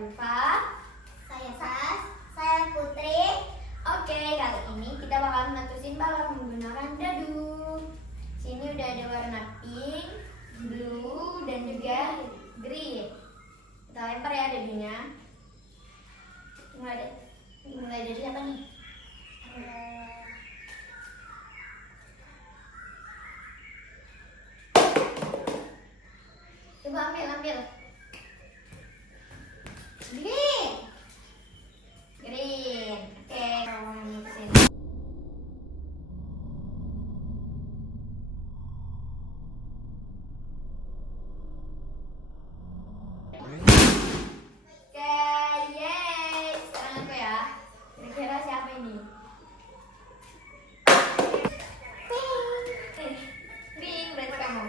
Ulfa. Saya Sas. Saya Putri. Oke, kali ini kita bakal menetusin balon menggunakan dadu. Sini udah ada warna pink, blue, dan juga green. Kita lempar ya dadunya. Mulai dari apa nih? Coba ambil. Green. Green. Oke, kalau mau ke sini. Oke, yeay. Sekarang aku ya. Kira-kira siapa ini? Pink, berarti kamu.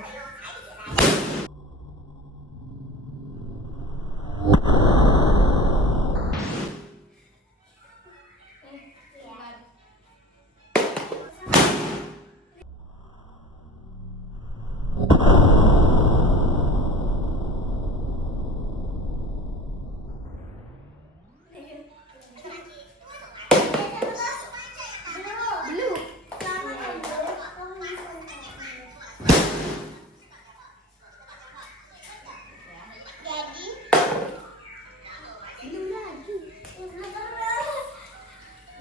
Blue. Jadi Blue lagi.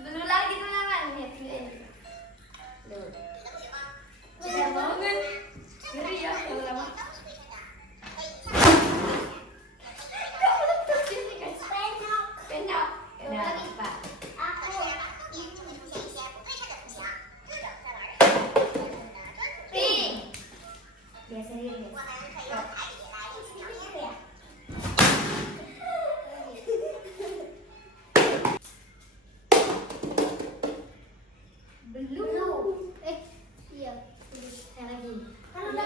Blue lagi teman-teman. Lihat ini. Blue. Bisa banget. Ngeri ya kalau lama. Kamu lepas sini guys. Penyok. Udah lagi Pak. Pink. Biasa sendiri guys. Blue. Iya. Yang lagi. Kan udah